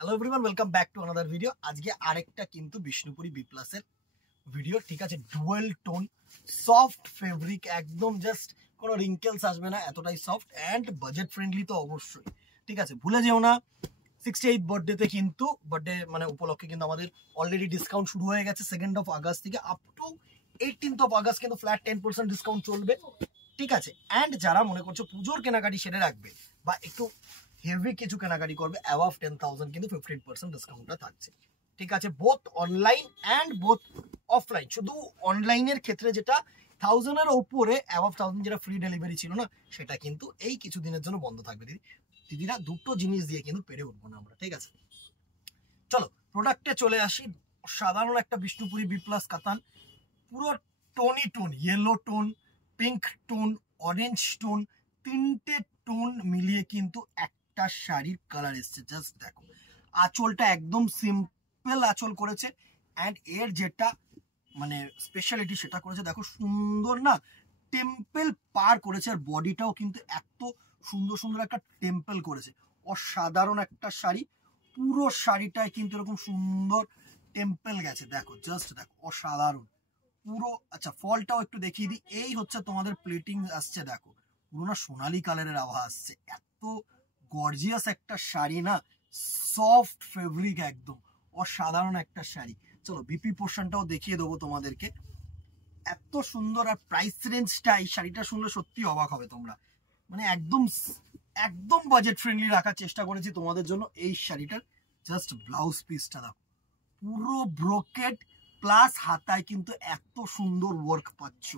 Hello everyone, welcome back to another video. আজকে আরেকটা কিন্তু বিষ্ণুপুরি বি প্লাসের ভিডিও, ঠিক আছে। ডুয়েল টোন সফট ফেব্রিক, একদম জাস্ট কোনো রিঙ্কেলস আসবে না, এতটাই সফট অ্যান্ড বাজেট ফ্রেন্ডলি তো অবশ্যই, ঠিক আছে। ভুলে যেও না 68 বার্থডেতে কিন্তু বার্থডে মানে উপলক্ষে কিন্তু আমাদের অলরেডি ডিসকাউন্ট শুরু হয়ে গেছে। 2nd অফ আগস্ট থেকে up to 18th of August কিন্তু ফ্ল্যাট 10% ডিসকাউন্ট চলবে, ঠিক আছে। অ্যান্ড যারা মনে করছো পুজোর কেনাকাটি সেরে রাখবে বা একটু হেভি কিছু কেনাকাটি করবে, অ্যাবাভ 10,000 কিন্তু 15% ডিসকাউন্টটা থাকছে, ঠিক আছে। Both online and both offline. শুধু অনলাইনের ক্ষেত্রে যেটা 1000-এর উপরে অ্যাবাভ 1000 যেটা ফ্রি ডেলিভারি ছিল না, সেটা কিন্তু এই কিছু দিনের জন্য বন্ধ থাকবে দিদিরা। দুটো জিনিস দিয়ে কিন্তু পেরে উঠবো না আমরা, ঠিক আছে। চলো প্রোডাক্টে চলে আসি। সাধারণ একটা বিষ্ণুপুরি বি প্লাস কাতান, পুরো টোনই tone, yellow tone, pink tone, orange tone, তিনটে টোন মিলিয়ে কিন্তু একটা শাড়ির কালার এসছে। জাস্ট দেখো, আঁচলটা একদম সিম্পল আঁচল করেছে, অ্যান্ড এর যেটা মানে স্পেশালিটি সেটা করেছে দেখো, সুন্দর না টেম্পল পার করেছে। আর বডিটাও কিন্তু এত সুন্দর সুন্দর একটা টেম্পল করেছে, অসাধারণ একটা শাড়ি। পুরো শাড়িটায় কিন্তু এরকম সুন্দর টেম্পল গেছে, দেখো জাস্ট দেখো, অসাধারণ পুরো। আচ্ছা ফলটাও একটু দেখিয়ে দিই। এই হচ্ছে তোমাদের প্লেটিং আসছে, দেখো পুরো না সোনালি কালারের আভা আসছে। এত গর্জিয়াস একটা শাড়ি না, সফট ফেব্রিক, একদম অসাধারণ একটা শাড়ি। চলো বিপি পোর্শনটাও দেখিয়ে দেবো তোমাদেরকে, এত সুন্দর। আর প্রাইস রেঞ্জটা এই শাড়িটা শুনলে সত্যি অবাক হবে তোমরা, মানে একদম একদম বাজেট ফ্রেন্ডলি রাখার চেষ্টা করেছি তোমাদের জন্য। এই শাড়িটার জাস্ট ব্লাউজ পিসটা দেখো, পুরো ব্রোকেট প্লাস হাতায় কিন্তু এত সুন্দর ওয়ার্ক পাচ্ছ।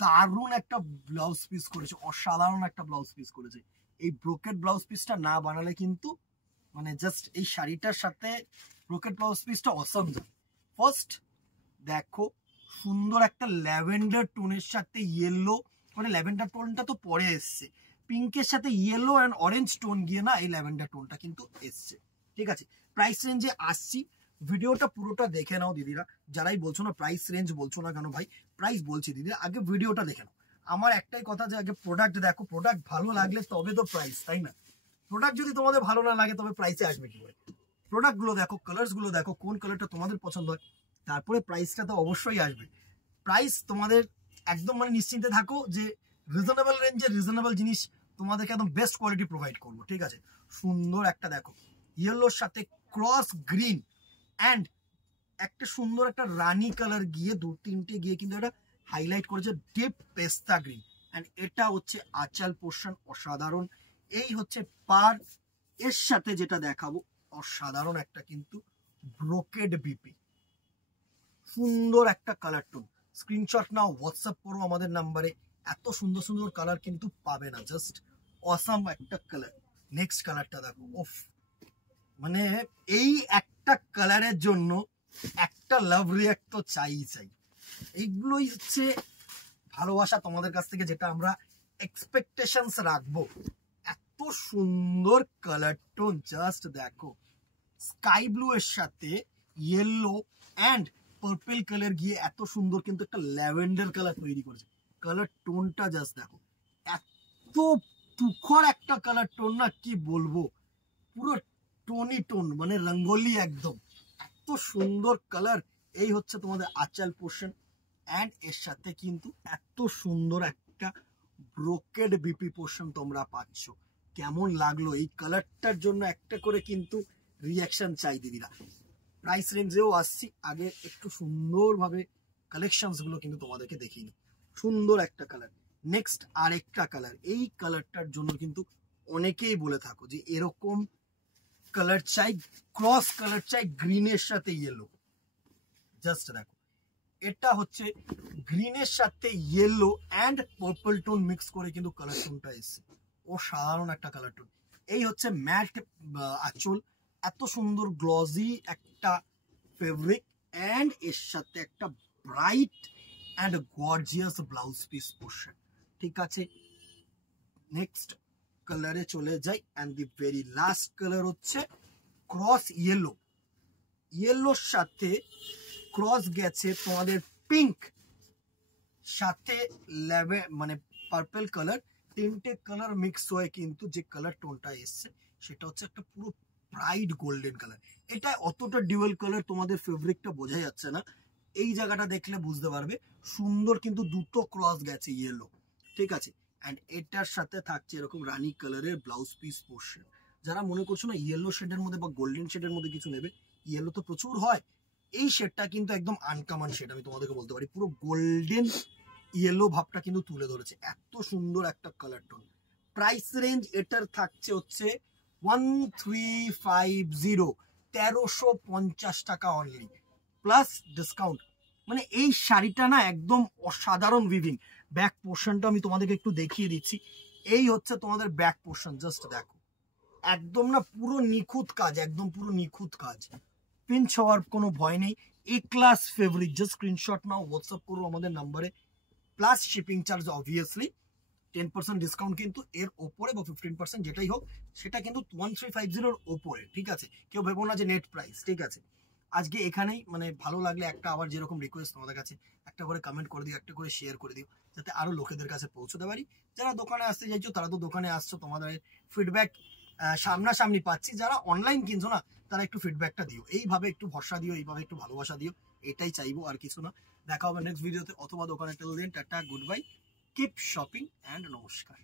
দারুণ একটা ব্লাউজ পিস করেছে, অসাধারণ একটা ব্লাউজ পিস করেছে। এই ব্রোকেট ব্লাউজ পিসটা না বানালে কিন্তু মানে জাস্ট এই শাড়িটার সাথে ব্রোকেট ব্লাউজ পিসটা অসম যায়। ফার্স্ট দেখো, সুন্দর একটা ল্যাভেন্ডার টোনের সাথে ইয়েলো, মানে ল্যাভেন্ডার টোনটা তো পরে এসছে, পিঙ্কের সাথে ইয়েলো অ্যান্ড অরেঞ্জ টোন গিয়ে না এই ল্যাভেন্ডার টোনটা কিন্তু এসছে, ঠিক আছে। প্রাইস রেঞ্জে আসছি, ভিডিওটা পুরোটা দেখে নাও দিদিরা। যারাই বলছো না প্রাইস রেঞ্জ বলছো না কেন ভাই, প্রাইস বলছি দিদিরা, আগে ভিডিওটা দেখে নাও। আমার একটাই কথা যে আগে প্রোডাক্ট দেখো, প্রোডাক্ট ভালো লাগলে তবে তো প্রাইস, তাই না? প্রোডাক্ট যদি তোমাদের ভালো না লাগে তবে প্রাইসে আসবে কি করে? প্রোডাক্টগুলো দেখো, কালার্সগুলো দেখো, কোন কালারটা তোমাদের পছন্দ হয়, তারপরে প্রাইসটা তো অবশ্যই আসবে। প্রাইস তোমাদের একদম মানে নিশ্চিন্তে থাকো যে রিজনেবল রেঞ্জের রিজনেবল জিনিস তোমাদেরকে একদম বেস্ট কোয়ালিটি প্রোভাইড করবো, ঠিক আছে। সুন্দর একটা দেখো, ইয়েলোর সাথে ক্রস গ্রিন অ্যান্ড একটা সুন্দর একটা রানি কালার গিয়ে দু তিনটে গিয়ে কিন্তু এটা হাইলাইট করেছে ডিপ পেস্তা গ্রিন। অ্যান্ড এটা হচ্ছে আঁচল পোর্শন, অসাধারণ। এই হচ্ছে পার, এর সাথে যেটা দেখাবো অসাধারণ একটা কিন্তু ব্রোকেড বিপি, সুন্দর একটা কালার টোন। স্ক্রিনশট নাও, হোয়াটসঅ্যাপ করো আমাদের নাম্বারে, এত সুন্দর সুন্দর কালার কিন্তু পাবে না, জাস্ট অসাম একটা কালার। নেক্সট কালারটা দেখো, ওফ, মানে এই একটা কালারের জন্য একটা লাভ রিয়াক্ট তো চাই চাই। এইগুলোই হচ্ছে ভালোবাসা তোমাদের কাছ থেকে, যেটা আমরা এক্সপেকটেশনস রাখবো। এত সুন্দর কালার টোন, জাস্ট দেখো, স্কাই ব্লু এর সাথে ইয়েলো অ্যান্ড পার্পল কালার গিয়ে এত সুন্দর কিন্তু একটা ল্যাভেন্ডার কালার তৈরি করেছে। কালার টোনটা জাস্ট দেখো, এত তুখর একটা কালার টোন না, কি বলবো, পুরো টোনি টোন, মানে রঙ্গোলি একদম, এত সুন্দর কালার। এই হচ্ছে তোমাদের আঁচল পোর্শন, অ্যান্ড এর সাথে কিন্তু এত সুন্দর একটা ব্রোকেড বিপি পোর্শন তোমরা পাচ্ছ। কেমন লাগলো এই কালারটার জন্য একটা করে কিন্তু রিয়াকশন চাই দিদিরা। প্রাইস রেঞ্জেও আসছি, আগে একটু সুন্দরভাবে কালেকশনস গুলো কিন্তু তোমাদেরকে দেখিয়ে নিই। সুন্দর একটা কালার, নেক্সট আরেকটা কালার। এই কালারটার জন্য কিন্তু অনেকেই বলে থাকো যে এরকম কালার চাই, ক্রস কালার চাই গ্রিনের সাথে ইয়েলো। জাস্ট দেখো, এটা হচ্ছে গ্রিনের সাথে yellow and purple tone mix করে কিন্তু কালার টোনটা এসছে, ও সাধারণ একটা কালার টোন। এই হচ্ছে ম্যাট আঁচল, এত সুন্দর গ্লজি একটা ফেব্রিক, অ্যান্ড এর সাথে একটা bright and gorgeous blouse piece portion, ঠিক আছে। নেক্সট কালারে চলে যাই, and the very last colour হচ্ছে ক্রস ইয়েলো। ইয়েলোর সাথে ক্রস গেছে তোমাদের পিঙ্ক, সাথে মানে পার্পল কালার, তিনটে কালার মিক্স হয়ে কিন্তু যে কালার টোনটা এসছে সেটা হচ্ছে একটা পুরো ব্রাইট গোল্ডেন কালার। এটা অতটা ডিউয়াল কালার তোমাদের ফেব্রিকটা বোঝা যাচ্ছে না, এই জায়গাটা দেখলে বুঝতে পারবে। সুন্দর কিন্তু দুটো ক্রস গেছে ইয়েলো, ঠিক আছে। অ্যান্ড এটার সাথে থাকছে এরকম রানী কালারের ব্লাউজ পিস পোর্শন। যারা মনে করছো না ইয়েলো শেডের মধ্যে বা গোল্ডেন শেডের মধ্যে কিছু নেবে, ইয়েলো তো প্রচুর হয়, এই শেডটা কিন্তু একদম আনকমন শেড, আমি তোমাদেরকে বলতে পারি। পুরো গোল্ডেন ইয়েলো ভাবটা কিন্তু তুলে ধরেছে, এত সুন্দর একটা কালার টোন। প্রাইস রেঞ্জ এটার থাকছে হচ্ছে 1350, 1350 টাকা অনলি, প্লাস ডিসকাউন্ট। মানে এই শাড়িটা না একদম অসাধারণ উইভিং। ব্যাক পোর্শনটা আমি তোমাদেরকে একটু দেখিয়ে দিচ্ছি। এই হচ্ছে তোমাদের ব্যাক পোর্শন, জাস্ট দেখো, একদম না পুরো নিখুঁত কাজ, একদম পুরো নিখুঁত কাজ, পিঞ্চ হওয়ার কোনো ভয় নেই। এ ক্লাস ফেব্রিক, জাস্ট স্ক্রিনশট নাও, হোয়াটসঅ্যাপ করো আমাদের নাম্বারে, plus shipping charge obviously 10% discount কিন্তু এর ওপরে, বা 15% যেটাই হোক সেটা কিন্তু 1350 ওপরে, ঠিক আছে। কেউ ভেবো না যে নেট প্রাইস, ঠিক আছে। আজকে এখানেই, মানে ভালো লাগলে একটা আবার যেরকম রিকোয়েস্ট তোমাদের কাছে, একটা করে কমেন্ট করে দিও, একটা করে শেয়ার করে দিও, যাতে আরো লোকেদের কাছে পৌঁছতে পারি। যারা দোকানে আসতে চাইছো তারা তো দোকানে আসছো, তোমাদের ফিডব্যাক সামনাসামনি পাচ্ছি। যারা অনলাইন কিনছো না, তারা একটু ফিডব্যাকটা দিও, এইভাবে একটু ভরসা দিও, এইভাবে একটু ভালোবাসা দিও, এটাই চাইবো, আর কিছু না। দেখা হবে নেক্সট ভিডিওতে অথবা দোকানে। Till then tata, good bye, keep shopping and নমস্কার।